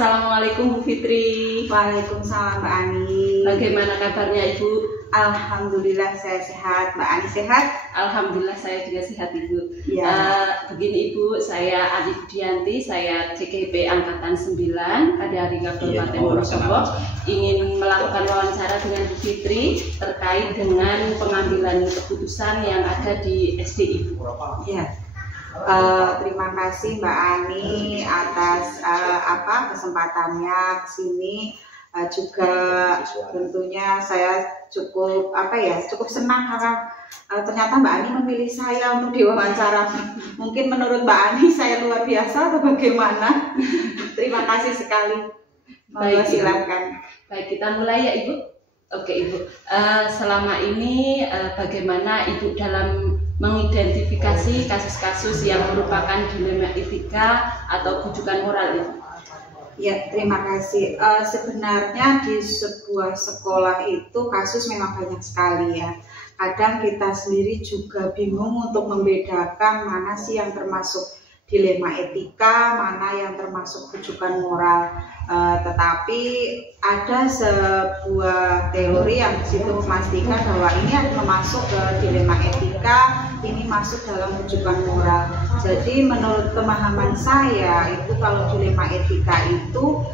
Assalamualaikum Bu Fitri. Waalaikumsalam Mbak Ani. Bagaimana kabarnya Ibu? Alhamdulillah saya sehat. Mbak Ani sehat? Alhamdulillah saya juga sehat Ibu. Ya. Begini Ibu, saya Adi Budianti, saya CKP Angkatan 9 Kadari Kabupaten Wonosobo, ingin melakukan wawancara dengan Bu Fitri terkait dengan pengambilan keputusan yang ada di SD Ibu. Ya. Terima kasih Mbak Ani atas kesempatannya ke sini. Juga tentunya saya cukup senang karena ternyata Mbak Ani memilih saya untuk diwawancara. Mungkin menurut Mbak Ani saya luar biasa atau bagaimana? Terima kasih sekali. Baik, silakan. Baik, kita mulai ya Ibu. Oke Ibu, selama ini bagaimana Ibu dalam mengidentifikasi kasus-kasus yang merupakan dilema etika atau bujukan moral Ibu? Ya, terima kasih. Sebenarnya di sebuah sekolah itu kasus memang banyak sekali ya. Kadang kita sendiri juga bingung untuk membedakan mana sih yang termasuk dilema etika, mana yang termasuk bujukan moral. Tetapi ada sebuah teori yang disitu memastikan bahwa ini masuk ke dilema etika, ini masuk dalam bujukan moral. Jadi menurut pemahaman saya itu kalau dilema etika itu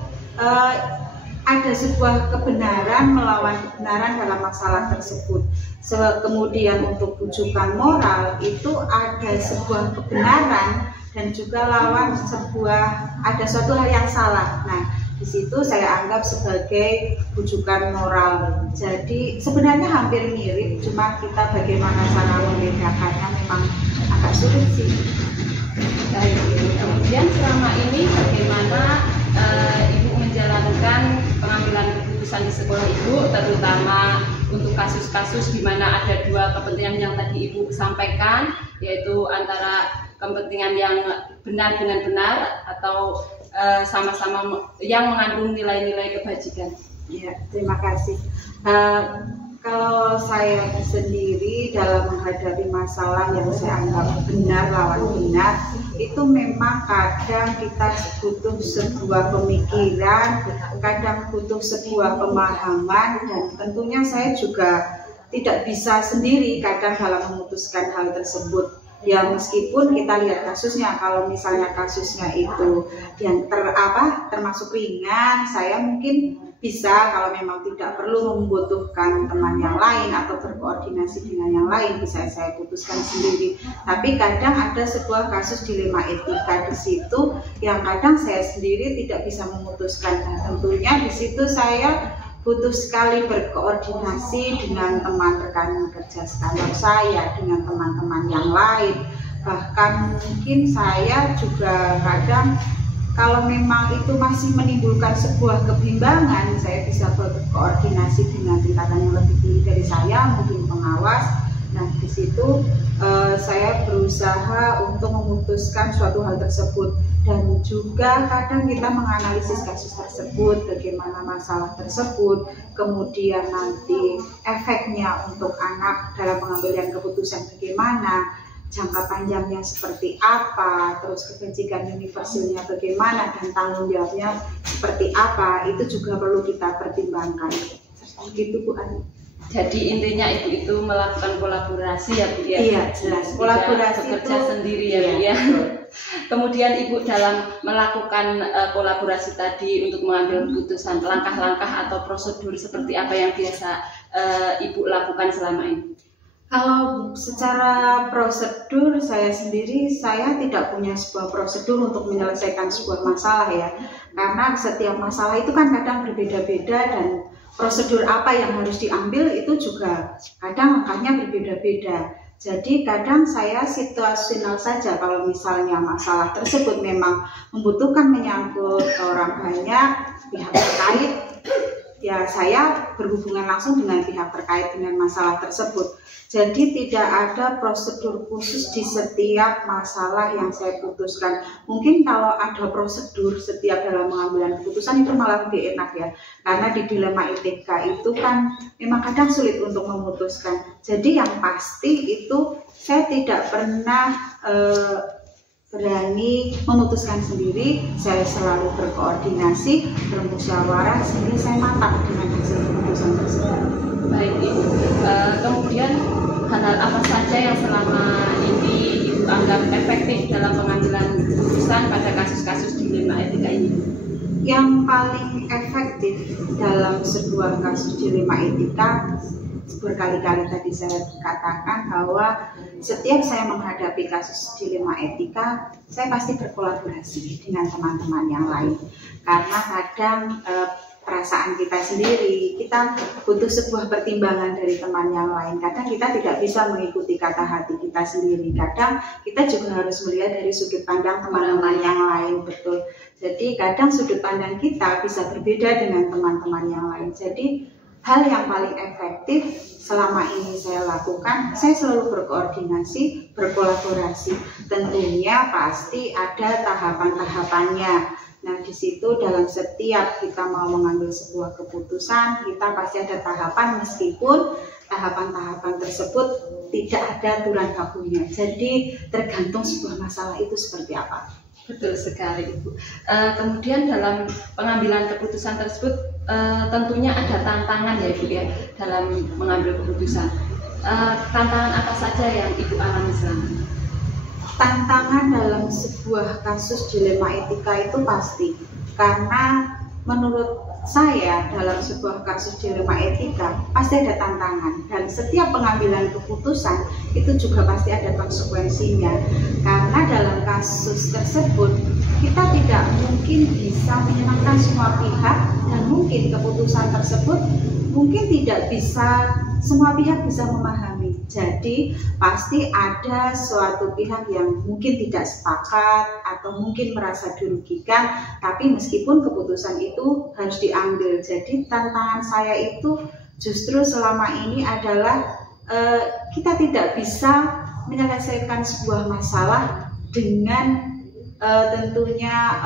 ada sebuah kebenaran melawan kebenaran dalam masalah tersebut. Kemudian untuk bujukan moral itu ada sebuah kebenaran dan juga lawan ada suatu hal yang salah. Nah, di situ saya anggap sebagai bujukan moral. Jadi sebenarnya hampir mirip, cuma kita bagaimana cara membedakannya memang agak sulit sih. Baik, kemudian selama ini bagaimana Ibu menjalankan pengambilan keputusan di sekolah Ibu, terutama untuk kasus-kasus di mana ada dua kepentingan yang tadi Ibu sampaikan, yaitu antara kepentingan yang benar dengan benar atau sama-sama yang mengandung nilai-nilai kebajikan. Ya, terima kasih. Kalau saya sendiri dalam menghadapi masalah yang saya anggap benar lawan benar, itu memang kadang kita butuh sebuah pemikiran, kadang butuh sebuah pemahaman, dan tentunya saya juga tidak bisa sendiri kadang dalam memutuskan hal tersebut. Ya meskipun kita lihat kasusnya, kalau misalnya kasusnya itu yang termasuk ringan, saya mungkin bisa kalau memang tidak perlu membutuhkan teman yang lain atau berkoordinasi dengan yang lain, bisa saya putuskan sendiri. Tapi kadang ada sebuah kasus dilema etika di situ yang kadang saya sendiri tidak bisa memutuskan. Nah, tentunya di situ saya butuh sekali berkoordinasi dengan teman rekan kerja sekantor saya, dengan teman-teman yang lain. Bahkan mungkin saya juga kadang kalau memang itu masih menimbulkan sebuah kebimbangan, saya bisa berkoordinasi dengan tingkatan yang lebih tinggi dari saya, mungkin pengawas. Nah, di situ saya berusaha untuk memutuskan suatu hal tersebut, dan juga kadang kita menganalisis kasus tersebut, bagaimana masalah tersebut, kemudian nanti efeknya untuk anak dalam pengambilan keputusan bagaimana, jangka panjangnya seperti apa, terus kebajikan universalnya bagaimana, dan tanggung jawabnya seperti apa, itu juga perlu kita pertimbangkan. Begitu Bu Ani. Jadi intinya Ibu itu melakukan kolaborasi ya Bu ya? Iya, jelas. Kolaborasi bekerja itu sendiri ya Bu ya. Kemudian Ibu dalam melakukan kolaborasi tadi untuk mengambil keputusan, langkah-langkah atau prosedur seperti apa yang biasa Ibu lakukan selama ini? Kalau secara prosedur saya sendiri, saya tidak punya sebuah prosedur untuk menyelesaikan sebuah masalah ya. Karena setiap masalah itu kan kadang berbeda-beda, dan prosedur apa yang harus diambil itu juga kadang langkahnya berbeda-beda. Jadi kadang saya situasional saja, kalau misalnya masalah tersebut memang membutuhkan menyangkut orang banyak, pihak terkait, ya saya berhubungan langsung dengan pihak terkait dengan masalah tersebut. Jadi tidak ada prosedur khusus di setiap masalah yang saya putuskan. Mungkin kalau ada prosedur setiap dalam pengambilan keputusan itu malah lebih enak ya. Karena di dilema etika itu kan memang kadang sulit untuk memutuskan. Jadi yang pasti itu saya tidak pernah berani memutuskan sendiri, saya selalu berkoordinasi, bermusyawarah sehingga saya matang dengan hasil keputusan tersebut. Baik Ibu, kemudian hal-hal apa saja yang selama ini Ibu anggap efektif dalam pengambilan keputusan pada kasus-kasus dilema etika ini? Yang paling efektif dalam sebuah kasus dilema etika, berkali-kali tadi saya katakan bahwa setiap saya menghadapi kasus dilema etika, saya pasti berkolaborasi dengan teman-teman yang lain. Karena kadang perasaan kita sendiri, kita butuh sebuah pertimbangan dari teman yang lain. Kadang kita tidak bisa mengikuti kata hati kita sendiri. Kadang kita juga harus melihat dari sudut pandang teman-teman yang lain, betul. Jadi kadang sudut pandang kita bisa berbeda dengan teman-teman yang lain. Jadi hal yang paling efektif selama ini saya lakukan, saya selalu berkoordinasi, berkolaborasi. Tentunya pasti ada tahapan-tahapannya. Nah, di situ dalam setiap kita mau mengambil sebuah keputusan, kita pasti ada tahapan, meskipun tahapan-tahapan tersebut tidak ada aturan bakunya. Jadi tergantung sebuah masalah itu seperti apa. Betul sekali Ibu. Kemudian dalam pengambilan keputusan tersebut tentunya ada tantangan ya Ibu ya dalam mengambil keputusan. Tantangan apa saja yang Ibu alami selama ini? Tantangan dalam sebuah kasus dilema etika itu pasti, karena menurut saya dalam sebuah kasus dilema etika pasti ada tantangan, dan setiap pengambilan keputusan itu juga pasti ada konsekuensinya. Karena dalam kasus tersebut kita tidak mungkin bisa menyenangkan semua pihak, dan mungkin keputusan tersebut mungkin tidak bisa semua pihak bisa memahami. Jadi pasti ada suatu pihak yang mungkin tidak sepakat atau mungkin merasa dirugikan, tapi meskipun keputusan itu harus diambil. Jadi tantangan saya itu justru selama ini adalah kita tidak bisa menyelesaikan sebuah masalah dengan tentunya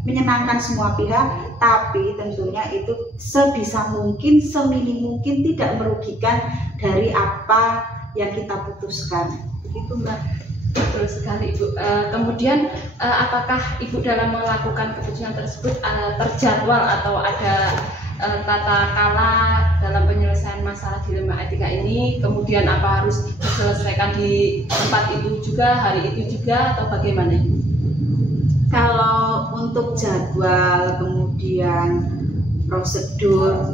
menyenangkan semua pihak, tapi tentunya itu sebisa mungkin, seminim mungkin tidak merugikan dari apa yang kita putuskan. Begitu Mbak. Betul sekali Ibu. Kemudian apakah Ibu dalam melakukan keputusan tersebut terjadwal atau ada tata kala dalam penyelesaian masalah dilema etika ini? Kemudian apa harus diselesaikan di tempat itu juga, hari itu juga, atau bagaimana Ibu? Kalau untuk jadwal, kemudian prosedur,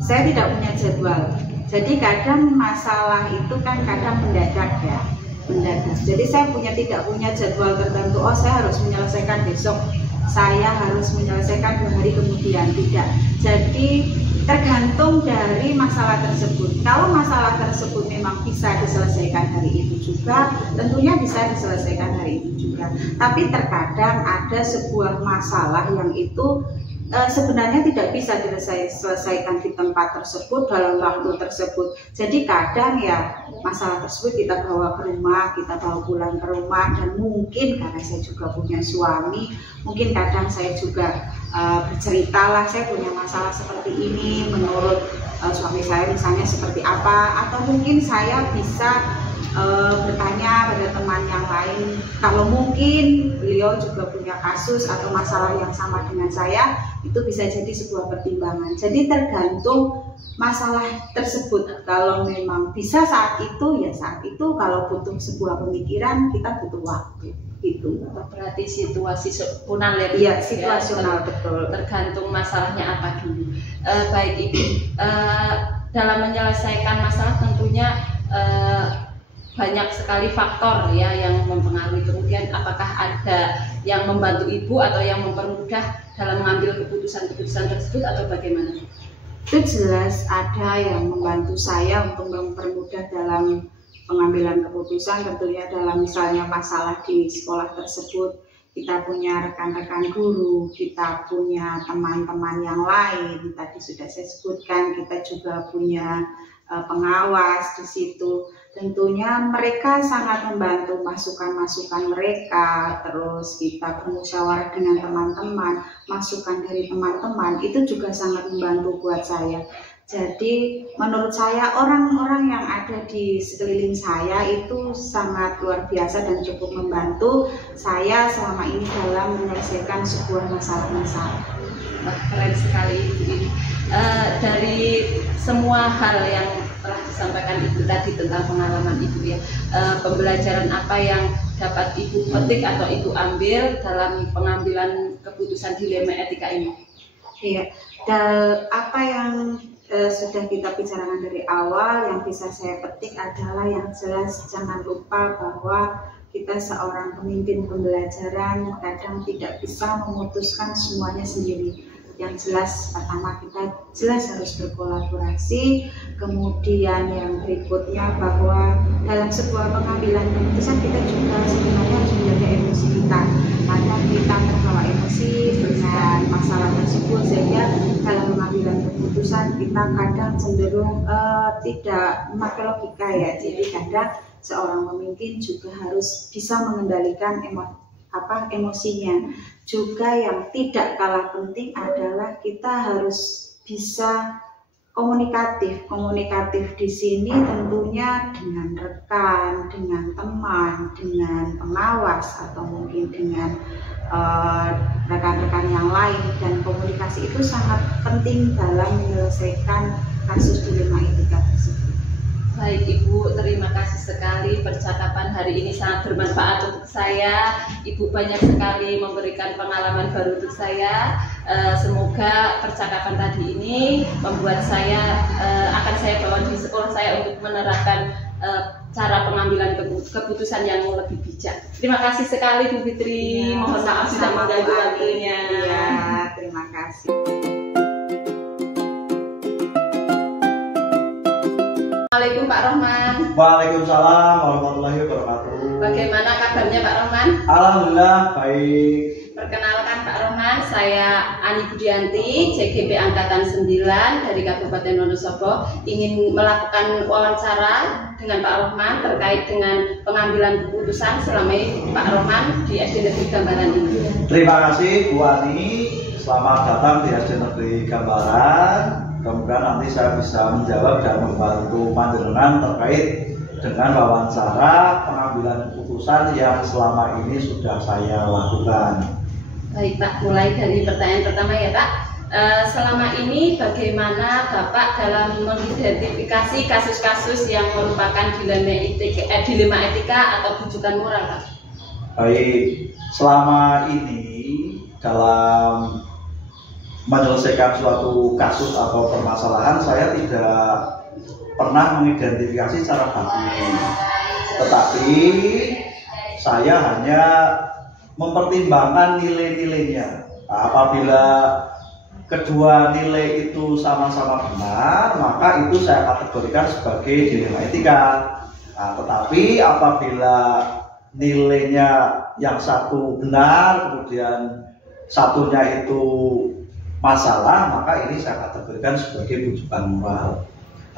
saya tidak punya jadwal. Jadi kadang masalah itu kan kadang mendadak ya, mendadak. Jadi saya tidak punya jadwal tertentu. Oh, saya harus menyelesaikan besok, saya harus menyelesaikan 2 hari kemudian, tidak. Jadi tergantung dari masalah tersebut. Kalau masalah tersebut memang bisa diselesaikan hari itu juga, tentunya bisa diselesaikan hari itu juga. Tapi terkadang ada sebuah masalah yang itu sebenarnya tidak bisa diselesaikan di tempat tersebut dalam waktu tersebut. Jadi kadang ya masalah tersebut kita bawa ke rumah, kita bawa pulang ke rumah, dan mungkin karena saya juga punya suami, mungkin kadang saya juga bercerita lah, saya punya masalah seperti ini, menurut suami saya misalnya seperti apa, atau mungkin saya bisa bertanya pada teman yang lain, kalau mungkin beliau juga punya kasus atau masalah yang sama dengan saya, itu bisa jadi sebuah pertimbangan. Jadi tergantung masalah tersebut. Kalau memang bisa saat itu, ya saat itu. Kalau butuh sebuah pemikiran, kita butuh waktu. Itu berarti situasi punal ya? Iya, situasional, betul. Tergantung masalahnya apa dulu. Baik Ibu, dalam menyelesaikan masalah tentunya banyak sekali faktor ya yang mempengaruhi. Kemudian apakah ada yang membantu Ibu atau yang mempermudah dalam mengambil keputusan-keputusan tersebut, atau bagaimana? Itu jelas ada yang membantu saya untuk mempermudah dalam pengambilan keputusan. Tentunya dalam misalnya masalah di sekolah tersebut, kita punya rekan-rekan guru, kita punya teman-teman yang lain. Tadi sudah saya sebutkan, kita juga punya pengawas di situ. Tentunya mereka sangat membantu masukan-masukan mereka, terus kita bermusyawarah dengan teman-teman, masukan dari teman-teman itu juga sangat membantu buat saya. Jadi menurut saya orang-orang yang ada di sekeliling saya itu sangat luar biasa dan cukup membantu saya selama ini dalam menyelesaikan sebuah masalah-masalah. Keren sekali Ibu ini. Dari semua hal yang telah disampaikan Ibu tadi tentang pengalaman Ibu ya, pembelajaran apa yang dapat Ibu petik atau Ibu ambil dalam pengambilan keputusan dilema etika ini? Iya, dan apa yang sudah kita bicarakan dari awal, yang bisa saya petik adalah yang jelas jangan lupa bahwa kita seorang pemimpin pembelajaran kadang tidak bisa memutuskan semuanya sendiri. Yang jelas pertama kita jelas harus berkolaborasi, kemudian yang berikutnya bahwa dalam sebuah pengambilan keputusan kita juga sebenarnya harus menjaga emosi kita. Kadang kita terbawa emosi dengan masalah tersebut sehingga dalam pengambilan keputusan kita kadang cenderung tidak memakai logika ya. Jadi kadang seorang pemimpin juga harus bisa mengendalikan emosinya. Juga yang tidak kalah penting adalah kita harus bisa komunikatif di sini tentunya dengan rekan, dengan teman, dengan pengawas atau mungkin dengan rekan-rekan yang lain, dan komunikasi itu sangat penting dalam menyelesaikan kasus dilema etika tersebut. Baik Ibu, terima kasih sekali, percakapan hari ini sangat bermanfaat untuk saya. Ibu banyak sekali memberikan pengalaman baru untuk saya. Semoga percakapan tadi ini membuat saya akan saya bawa di sekolah saya untuk menerapkan cara pengambilan keputusan yang lebih bijak. Terima kasih sekali Bu Fitri. Ya, mohon maaf sudah mengganggu waktunya. Ya, terima kasih. Assalamualaikum Pak Rohman. Waalaikumsalam warahmatullahi wabarakatuh. Bagaimana kabarnya Pak Rohman? Alhamdulillah baik. Perkenalkan Pak Rohman, saya Ani Budianti, JGP Angkatan 9 dari Kabupaten Wonosobo, ingin melakukan wawancara dengan Pak Rohman terkait dengan pengambilan keputusan selama ini Pak Rohman di SD Negeri Gambaran ini. Terima kasih Bu Ani, selamat datang di SD Negeri Gambaran. Kemudian nanti saya bisa menjawab dan membantu panjenengan terkait dengan wawancara pengambilan keputusan yang selama ini sudah saya lakukan. Baik Pak, mulai dari pertanyaan pertama ya Pak. Selama ini bagaimana Bapak dalam mengidentifikasi kasus-kasus yang merupakan dilema etika atau bujukan moral Pak? Baik, selama ini dalam menyelesaikan suatu kasus atau permasalahan saya tidak pernah mengidentifikasi secara batin, tetapi saya hanya mempertimbangkan nilai-nilainya. Apabila kedua nilai itu sama-sama benar, maka itu saya kategorikan sebagai dilema etika. Tetapi apabila nilainya yang satu benar, kemudian satunya itu masalah, maka ini saya kategorikan sebagai bujukan moral.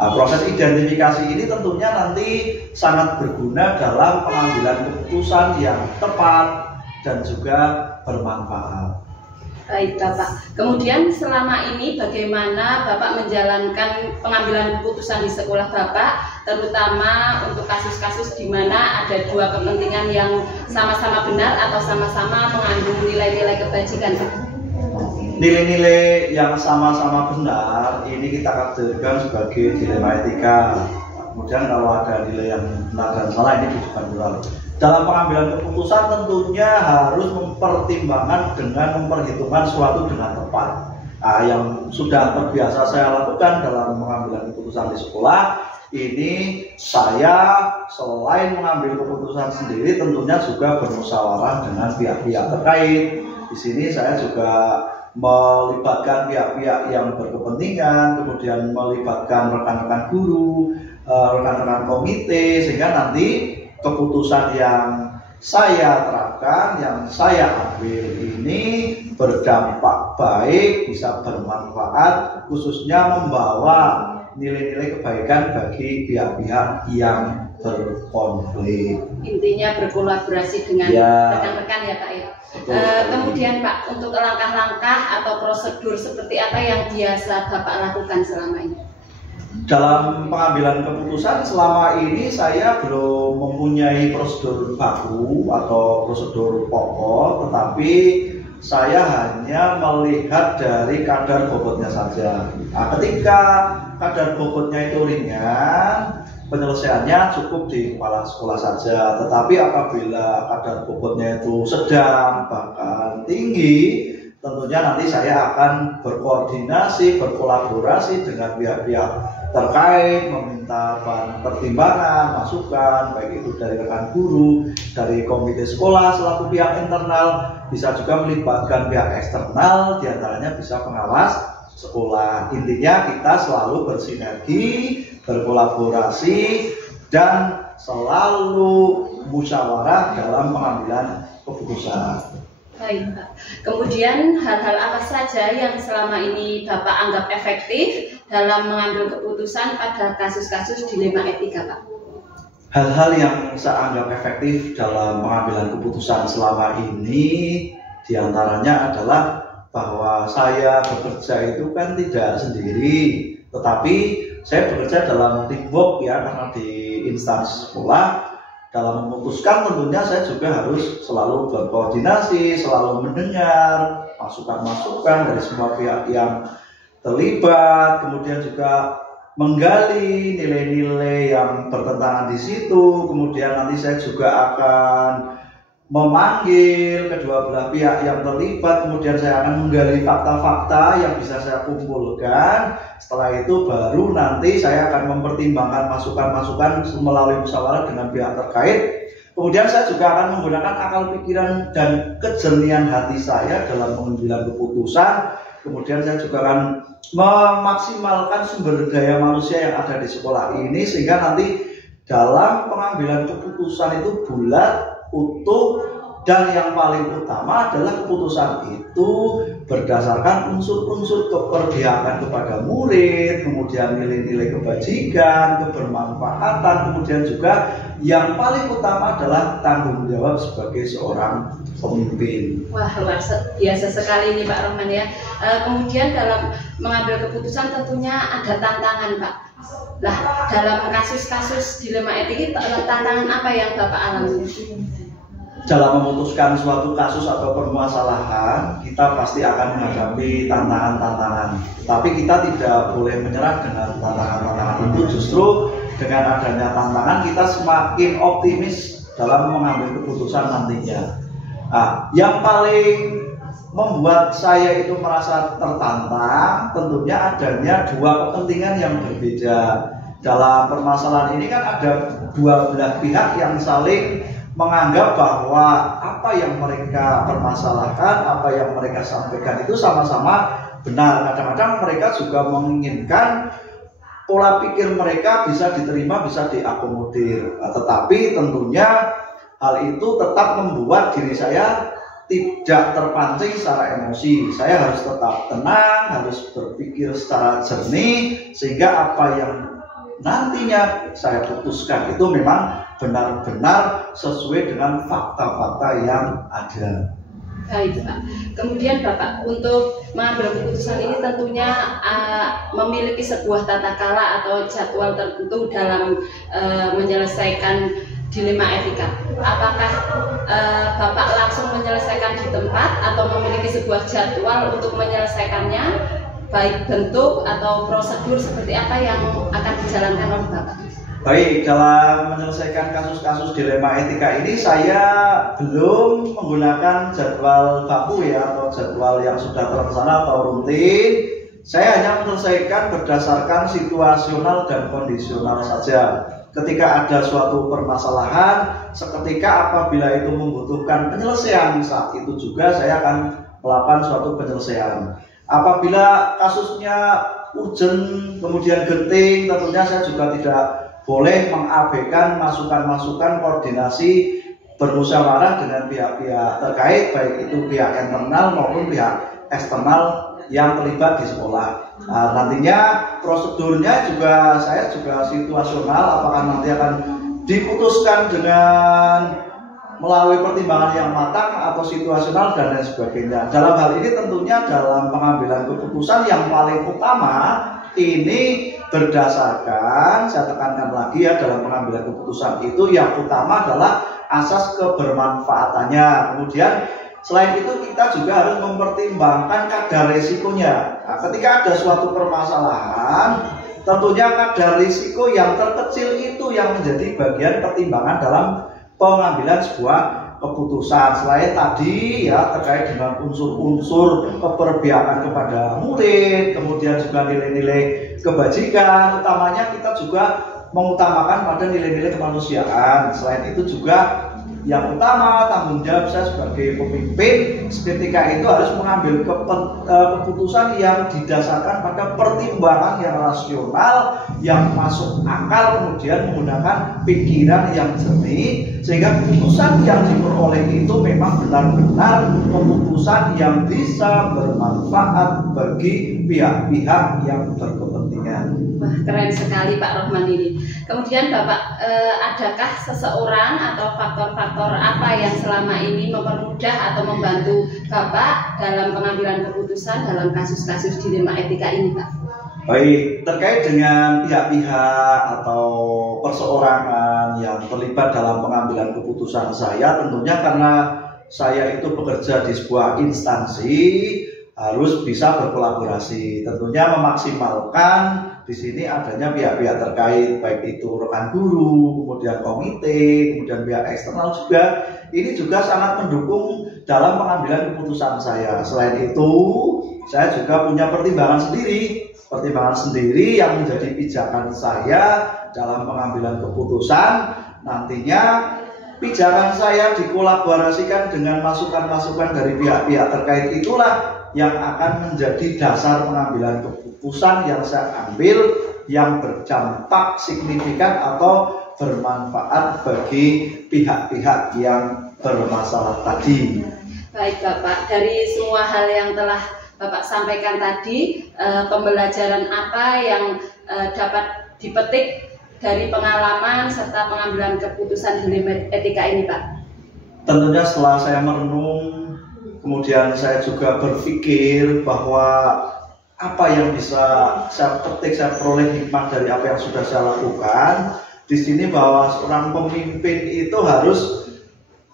Proses identifikasi ini tentunya nanti sangat berguna dalam pengambilan keputusan yang tepat dan juga bermanfaat. Baik Bapak, kemudian selama ini bagaimana Bapak menjalankan pengambilan keputusan di sekolah Bapak, terutama untuk kasus-kasus di mana ada dua kepentingan yang sama-sama benar atau sama-sama mengandung nilai-nilai kebajikan Pak? Nilai-nilai yang sama-sama benar ini kita kategorikan sebagai dilema etika. Kemudian kalau ada nilai yang benar dan salah, ini bujukan moral. Dalam pengambilan keputusan tentunya harus mempertimbangkan dengan memperhitungkan suatu dengan tepat. Yang sudah terbiasa saya lakukan dalam pengambilan keputusan di sekolah, ini saya selain mengambil keputusan sendiri tentunya juga bermusyawarah dengan pihak-pihak terkait. Di sini saya juga melibatkan pihak-pihak yang berkepentingan, kemudian melibatkan rekan-rekan guru, rekan-rekan komite, sehingga nanti keputusan yang saya terapkan, yang saya ambil ini berdampak baik, bisa bermanfaat, khususnya membawa nilai-nilai kebaikan bagi pihak-pihak yang berkonflik. Intinya berkolaborasi dengan rekan-rekan ya Pak ya. Kemudian Pak, untuk langkah-langkah atau prosedur seperti apa yang biasa Bapak lakukan selama ini? dalam pengambilan keputusan selama ini saya belum mempunyai prosedur baku atau prosedur pokok, tetapi saya hanya melihat dari kadar bobotnya saja. Nah, ketika kadar bobotnya itu ringan, penyelesaiannya cukup di kepala sekolah saja. Tetapi apabila kadar bobotnya itu sedang bahkan tinggi, tentunya nanti saya akan berkoordinasi, berkolaborasi dengan pihak-pihak terkait, meminta pertimbangan, masukan, baik itu dari rekan guru, dari komite sekolah selaku pihak internal, bisa juga melibatkan pihak eksternal, diantaranya bisa pengawas sekolah. Intinya kita selalu bersinergi, berkolaborasi, dan selalu musyawarah dalam pengambilan keputusan. Baik, Pak. Kemudian hal-hal apa saja yang selama ini Bapak anggap efektif dalam mengambil keputusan pada kasus-kasus dilema etika, Pak? Hal-hal yang saya anggap efektif dalam pengambilan keputusan selama ini diantaranya adalah bahwa saya bekerja itu kan tidak sendiri, tetapi saya bekerja dalam teamwork ya, karena di instansi sekolah. Dalam memutuskan tentunya saya juga harus selalu berkoordinasi, selalu mendengar masukan-masukan dari semua pihak yang terlibat, kemudian juga menggali nilai-nilai yang bertentangan di situ. Kemudian nanti saya juga akan memanggil kedua belah pihak yang terlibat, kemudian saya akan menggali fakta-fakta yang bisa saya kumpulkan. Setelah itu baru nanti saya akan mempertimbangkan masukan-masukan melalui musyawarah dengan pihak terkait. Kemudian saya juga akan menggunakan akal pikiran dan kejernihan hati saya dalam pengambilan keputusan. Kemudian saya juga akan memaksimalkan sumber daya manusia yang ada di sekolah ini, sehingga nanti dalam pengambilan keputusan itu bulat, utuh, dan yang paling utama adalah keputusan itu berdasarkan unsur-unsur keperpihakan kepada murid, kemudian nilai-nilai kebajikan, kebermanfaatan, kemudian juga yang paling utama adalah tanggung jawab sebagai seorang pemimpin. Wah, luar biasa sekali ini Pak Rohman ya. Kemudian dalam mengambil keputusan tentunya ada tantangan, Pak. Lah, dalam kasus-kasus dilema etika, tantangan apa yang Bapak alami? Dalam memutuskan suatu kasus atau permasalahan, kita pasti akan menghadapi tantangan-tantangan. Tapi kita tidak boleh menyerah dengan tantangan-tantangan itu. Justru dengan adanya tantangan, kita semakin optimis dalam mengambil keputusan nantinya. Nah, yang paling membuat saya itu merasa tertantang, tentunya adanya dua kepentingan yang berbeda. Dalam permasalahan ini kan ada dua belah pihak yang saling menganggap bahwa apa yang mereka permasalahkan, apa yang mereka sampaikan itu sama-sama benar. Kadang-kadang mereka juga menginginkan pola pikir mereka bisa diterima, bisa diakomodir. Tetapi tentunya hal itu tetap membuat diri saya tidak terpancing secara emosi. Saya harus tetap tenang, harus berpikir secara jernih, sehingga apa yang nantinya saya putuskan itu memang benar-benar sesuai dengan fakta-fakta yang ada. Baik, Pak. Kemudian Bapak, untuk mengambil keputusan ini tentunya memiliki sebuah tata cara atau jadwal tertentu dalam menyelesaikan dilema etika. Apakah Bapak langsung menyelesaikan di tempat atau memiliki sebuah jadwal untuk menyelesaikannya, baik bentuk atau prosedur seperti apa yang akan dijalankan oleh Bapak? Baik, dalam menyelesaikan kasus-kasus dilema etika ini saya belum menggunakan jadwal baku ya, atau jadwal yang sudah terencana atau rutin. Saya hanya menyelesaikan berdasarkan situasional dan kondisional saja. Ketika ada suatu permasalahan, seketika apabila itu membutuhkan penyelesaian, saat itu juga saya akan melakukan suatu penyelesaian. Apabila kasusnya urgent, kemudian genting, tentunya saya juga tidak boleh mengabaikan masukan-masukan koordinasi bermusyawarah dengan pihak-pihak terkait, baik itu pihak internal maupun pihak eksternal yang terlibat di sekolah. Nah, nantinya prosedurnya juga saya juga situasional, apakah nanti akan diputuskan dengan melalui pertimbangan yang matang atau situasional dan lain sebagainya. Dalam hal ini tentunya dalam pengambilan keputusan yang paling utama ini berdasarkan, saya tekankan lagi ya, dalam pengambilan keputusan itu yang utama adalah asas kebermanfaatannya. Kemudian selain itu kita juga harus mempertimbangkan kadar risikonya. Nah, ketika ada suatu permasalahan, tentunya kadar risiko yang terkecil itu yang menjadi bagian pertimbangan dalam pengambilan sebuah keputusan. Selain tadi ya terkait dengan unsur-unsur keberpihakan kepada murid, kemudian juga nilai-nilai kebajikan, utamanya kita juga mengutamakan pada nilai-nilai kemanusiaan. Selain itu juga yang utama tanggung jawab saya sebagai pemimpin ketika itu harus mengambil keputusan yang didasarkan pada pertimbangan yang rasional, yang masuk akal, kemudian menggunakan pikiran yang jernih, sehingga keputusan yang diperoleh itu memang benar-benar keputusan yang bisa bermanfaat bagi pihak-pihak yang berkepentingan. Wah, keren sekali Pak Rohman ini. Kemudian Bapak, adakah seseorang atau faktor-faktor apa yang selama ini mempermudah atau membantu Bapak dalam pengambilan keputusan dalam kasus-kasus dilema etika ini, Pak? Baik, terkait dengan pihak-pihak atau perseorangan yang terlibat dalam pengambilan keputusan saya, tentunya karena saya itu bekerja di sebuah instansi, harus bisa berkolaborasi. Tentunya memaksimalkan di sini adanya pihak-pihak terkait, baik itu rekan guru, kemudian komite, kemudian pihak eksternal juga. Ini juga sangat mendukung dalam pengambilan keputusan saya. Selain itu, saya juga punya pertimbangan sendiri yang menjadi pijakan saya dalam pengambilan keputusan. Nantinya pijakan saya dikolaborasikan dengan masukan-masukan dari pihak-pihak terkait, itulah yang akan menjadi dasar pengambilan keputusan yang saya ambil, yang berdampak signifikan atau bermanfaat bagi pihak-pihak yang bermasalah tadi. Baik Bapak, dari semua hal yang telah Bapak sampaikan tadi, pembelajaran apa yang dapat dipetik dari pengalaman serta pengambilan keputusan dilema etika ini, Pak? Tentunya setelah saya merenung, kemudian saya juga berpikir bahwa apa yang bisa saya petik, saya peroleh hikmah dari apa yang sudah saya lakukan di sini, bahwa seorang pemimpin itu harus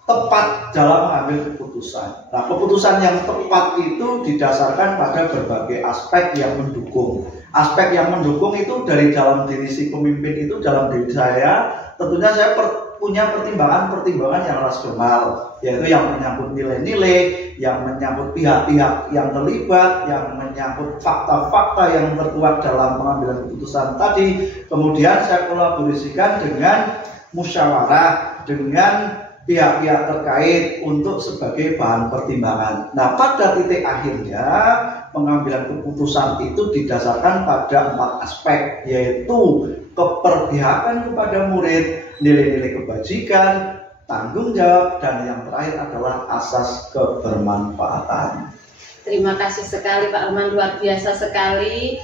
tepat dalam mengambil keputusan. Nah, keputusan yang tepat itu didasarkan pada berbagai aspek yang mendukung. Aspek yang mendukung itu dari dalam diri si pemimpin itu, dalam diri saya, tentunya saya punya pertimbangan-pertimbangan yang rasional, yaitu yang menyangkut nilai-nilai, yang menyangkut pihak-pihak yang terlibat, yang menyangkut fakta-fakta yang tertuang dalam pengambilan keputusan tadi. Kemudian saya kolaborasikan dengan musyawarah, dengan pihak-pihak terkait untuk sebagai bahan pertimbangan. Nah, pada titik akhirnya pengambilan keputusan itu didasarkan pada 4 aspek, yaitu keperpihakan kepada murid, nilai-nilai kebajikan, tanggung jawab, dan yang terakhir adalah asas kebermanfaatan. Terima kasih sekali Pak Rohman, luar biasa sekali.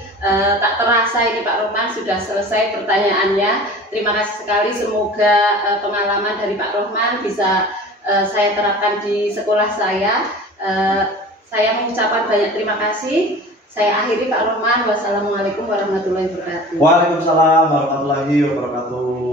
Tak terasa ini Pak Rohman sudah selesai pertanyaannya. Terima kasih sekali, semoga pengalaman dari Pak Rohman bisa saya terapkan di sekolah saya. Saya mengucapkan banyak terima kasih. Saya akhiri Pak Rohman. Wassalamualaikum warahmatullahi wabarakatuh. Waalaikumsalam warahmatullahi wabarakatuh.